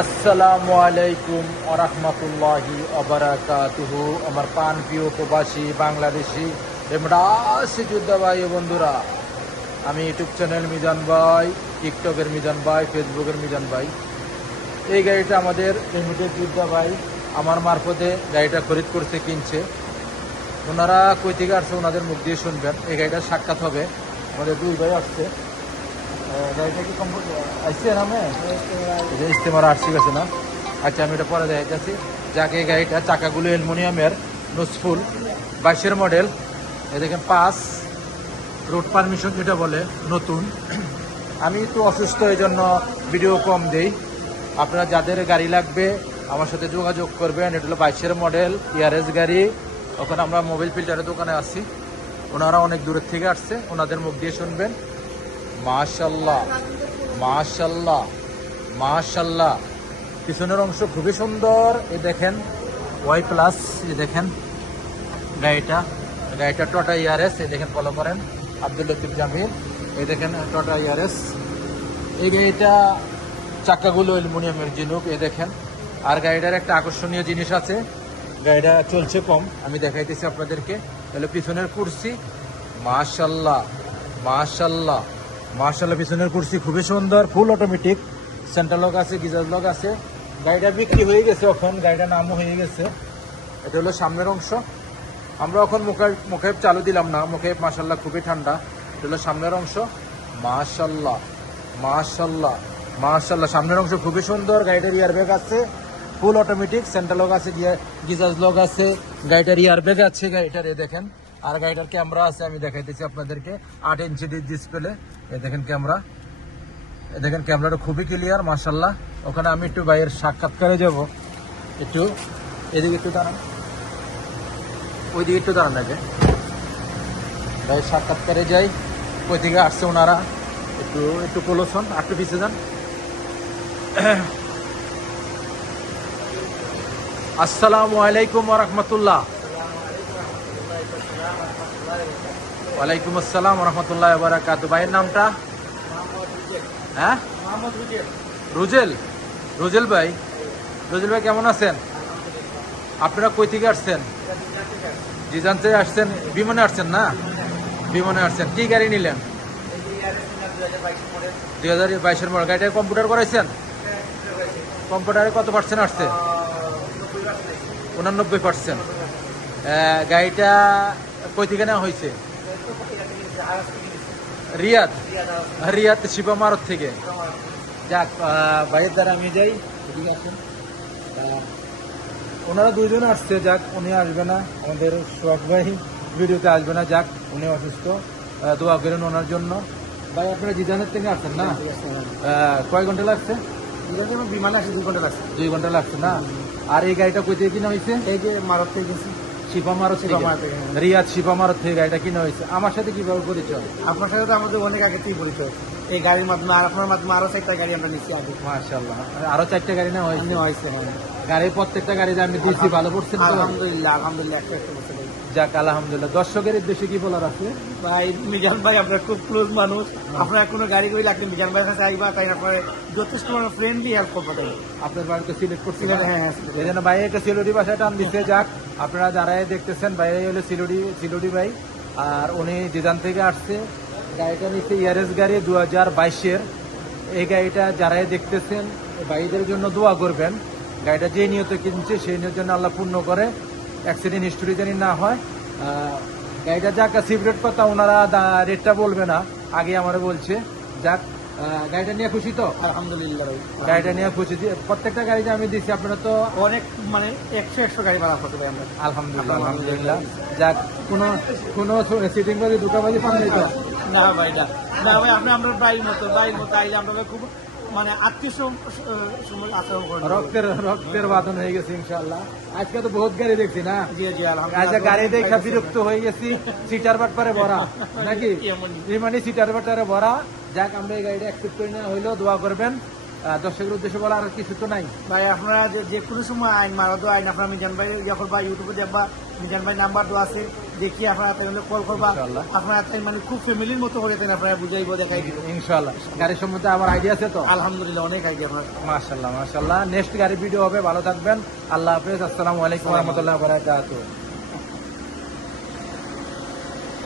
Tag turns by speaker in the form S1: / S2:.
S1: আসসালামু আলাইকুম আরহামতুল্লাহি আবরাকাতুহু আমার পান প্রিয় প্রবাসী বাংলাদেশি এমরাসি যোদ্ধা ভাই বন্ধুরা, আমি ইউটিউব চ্যানেল মিজান ভাই, টিকটকের মিজান ভাই, ফেসবুকের মিজান ভাই। এই গাড়িটা আমাদের লিমিটেড যোদ্ধা ভাই আমার মারফতে গাড়িটা খরিদ করছে, কিনছে। ওনারা কই থেকে আসছে, ওনাদের মুখ দিয়ে শুনবেন। এই গাড়িটার সাক্ষাৎ হবে। আমাদের দুই ভাই আসছে আহ, গাড়িটা কি কমফোর্ট না আচ্ছা আমি এটা পরে যাকে গাড়িটা চাকাগুলো বাইশের মডেল পাস রোড পারমিশন যেটা বলে নতুন আমি একটু অসুস্থ এই জন্য ভিডিও কম দেই আপনারা যাদের গাড়ি লাগবে আমার সাথে যোগাযোগ করবেন এটা হলো বাইশের মডেল ইয়ারেস গাড়ি ওখানে আমরা মোবাইল ফিল্টারের দোকানে আছি ওনারা অনেক দূরের থেকে আসছে ওনাদের মুখ দিয়ে শুনবেন মাশাল্লাহ মাশাল্লাহ মাশাল্লাহ। পিছনের অংশ খুবই সুন্দর। এ দেখেন, ওয়াই প্লাস এ দেখেন গাড়িটা। গাড়িটা টটা ইয়ারএস এই দেখেন ফলো করেন। আব্দুল লতিফ জামিল, এই দেখেন টটা ইয়ারএস এই গাড়িটা চাকাগুলো অ্যালুমিনিয়ামের জিনুক, এই দেখেন। আর গাড়িটার একটা আকর্ষণীয় জিনিস আছে, গাড়িটা চলছে কম। আমি দেখাইতেছি আপনাদেরকে। তাহলে পিছনের কুর্সি, মাশাল্লাহ মাশাল্লাহ। মাশাল্লাহ পিছনের কুর্সি খুবই সুন্দর ফুল অটোমেটিক সেন্ট্রাল লক আছে, গিজার লক আছে। গাড়িটা বিক্রি হয়ে গেছে এখন, গাড়িটার নামও হয়ে গেছে। এটা হলো সামনের অংশ। আমরা এখন মুখে মুখে চালু দিলাম না মুখে মাশাল্লাহ খুবই ঠান্ডা। এটা হলো সামনের অংশ। মাশাল্লাহ মাশাল্লাহ মাশাল্লাহ সামনের অংশ খুবই সুন্দর, গাড়িটার ইয়ার ব্যাগ আছে। ফুল অটোমেটিক সেন্ট্রাল লক আছে গিজাজ লক আছে। গাড়িটার ইয়ার ব্যাগ আছে, গাড়িটার এ দেখেন। আর গাড়িটার ক্যামেরা আছে, আমি দেখাইতেছি আপনাদেরকে। আট ইঞ্চি ডিসপ্লে এ দেখেন ক্যামেরা এ দেখেন ক্যামেরাটা খুবই ক্লিয়ার মাশাল্লাহ ওখানে আমি একটু ভাইয়ের সাক্ষাৎকারে যাব। একটু এদিকে একটু দাঁড়ান। ওইদিকে একটু দাঁড়ান আগে। ভাই সাক্ষাৎকারে যাই। ওই থেকে আসছে ওনারা। একটু একটু কোলোসন আর একটু পিছিয়ে যান। আসসালামু আলাইকুম রহমতুল্লাহ। ওয়ালাইকুম আসসালাম রহমতুল্লাহ বারাকাত ভাইয়ের নামটা? হ্যাঁ? রুজেল। রুজেল ভাই। রুজেল ভাই, কেমন আছেন? আপনারা কই থেকে আসছেন? জিজান থেকে আসছেন? বিমানে আসছেন না? বিমানে আসছেন। কি গাড়ি নিলেন? দুই হাজার বাইশের মডেল। গাড়িটা কম্পিউটার করাইছেন? কম্পিউটারে কত পার্সেন্ট আসছে? উনানব্বই পার্সেন্ট গাড়িটা কই থেকে নেওয়া হয়েছে রিয়াদ? রিয়াদ শিবা মারত থেকে। যাক ভাইয়ের দ্বারা আমি যাই এদিকে আসুন। ওনারা দুইজন আসছে যাক উনি আসবে না। আমাদের সোহাগ ভাই ভিডিওতে আসবে না যাক উনি অসুস্থ। দোয়া করেন ওনার জন্য। ভাই আপনারা জিজানের থেকে আসছেন না? কয় ঘণ্টা লাগছে?
S2: বিমানে আসে দু ঘণ্টা লাগছে।
S1: দুই ঘণ্টা লাগছে না? আর এই গাড়িটা কই থেকে কিনা হয়েছে
S2: এই যে মারত থেকে গেছি।
S1: রিয়াদ থেকে গাড়িটা কিনা হয়েছে। আমার সাথে কীভাবে পরিচয়?
S2: আপনার সাথে তো আমাদের অনেক আগে থেকে পরিচয়। এই গাড়ির মাধ্যমে আর আপনার মাধ্যমে আরও চারটা গাড়ি আমরা নিচ্ছি আগে।
S1: মাশাল্লাহ আরও চারটা গাড়ি না হয়েছে?
S2: হয়েছে হ্যাঁ।
S1: গাড়ির প্রত্যেকটা গাড়ি আমি দিচ্ছি ভালো পড়ছে
S2: আলহামদুলিল্লাহ আলহামদুলিল্লাহ একশো একশো।
S1: যাক আলহামদুলিল্লাহ। দর্শকের উদ্দেশ্যে কি বলার আছে?
S2: ভাই মিজান ভাই আপনার খুব ক্লোজ মানুষ। আপনার কোনো গাড়ি করে রাখলেন মিজান ভাইয়ের কাছে আইবা তাই আপনার যথেষ্ট ফ্রেন্ডলি হেল্প করবে
S1: আপনার বাড়িতে সিলেক্ট করছিলেন
S2: হ্যাঁ, হ্যাঁ।
S1: এই জন্য ভাই একটা সিলুডি বাসায় টান দিচ্ছে যাক আপনারা যারাই দেখতেছেন ভাই হলো সিলুডি সিলুডি ভাই। আর উনি জিদান থেকে আসছে। গাড়িটা নিচ্ছে ইয়ারেস গাড়ি দু হাজার বাইশের। এই গাড়িটা যারাই দেখতেছেন ভাইদের জন্য দোয়া করবেন। গাড়িটা যে নিয়ত কিনছে সেই নিয়তের জন্য আল্লাহ পূর্ণ করে। অ্যাক্সিডেন্ট হিস্টোরি জানি না হয় গাড়িটা যাক সিপ্রেট কথা ওনারা রেটটা বলবে না। আগে আমার বলছে যাক গাড়িটা নিয়ে খুশি তো?
S2: আলহামদুলিল্লাহ
S1: গাড়িটা নিয়ে খুশি যে প্রত্যেকটা গাড়িতে আমি দিচ্ছি আপনারা তো
S2: অনেক মানে একশো একশো গাড়ি ভাড়া করতে ভাই আমরা
S1: আলহামদুলিল্লাহ আলহামদুলিল্লাহ। যাক কোনো কোনো সিটিং বাজে দুটো বাজে পান
S2: না ভাই না। না ভাই আপনি আমরা বাইর মতো বাইর মতো আইলে আমরা খুব মানে আত্মীয়
S1: রক্তের রক্তের বাঁধন হয়ে গেছে ইনশাল্লাহ আজকে তো বহুত গাড়ি দেখছি না?
S2: জি জি
S1: আচ্ছা
S2: আলহামদুলিল্লাহ
S1: গাড়ি দেখা বিরক্ত হয়ে গেছি। সিটার বাটপারে ভরা। নাকি? সিটার বাটপারে ভরা। যাক আমরা এই গাড়িটা অ্যাকসেপ্ট করে নেওয়া হইল দোয়া করবেন। দর্শকের উদ্দেশ্যে বলা আর কিছু তো নাই।
S2: ভাই আপনারা যে কোনো সময় আইন মারা দো আইন আপনারা মিজান ভাই যখন বা ইউটিউবে দেখবা মিজান ভাই নাম্বার তো আছে দেখি আপনারা তাই কল করবা।
S1: ইনশাআল্লাহ।
S2: আপনারা তাই মানে খুব ফ্যামিলির মতো করে তাই আপনারা বুঝাইবো দেখাই দিব।
S1: ইনশাল্লাহ গাড়ির সম্বন্ধে আমার আইডিয়া আছে তো?
S2: আলহামদুলিল্লাহ অনেক আইডিয়া আপনার।
S1: মাশাল্লাহ মাশাল্লাহ নেক্সট গাড়ি ভিডিও হবে ভালো থাকবেন। আল্লাহ হাফেজ আসসালামু আলাইকুম রহমতুল্লাহ বারাকাতুহ।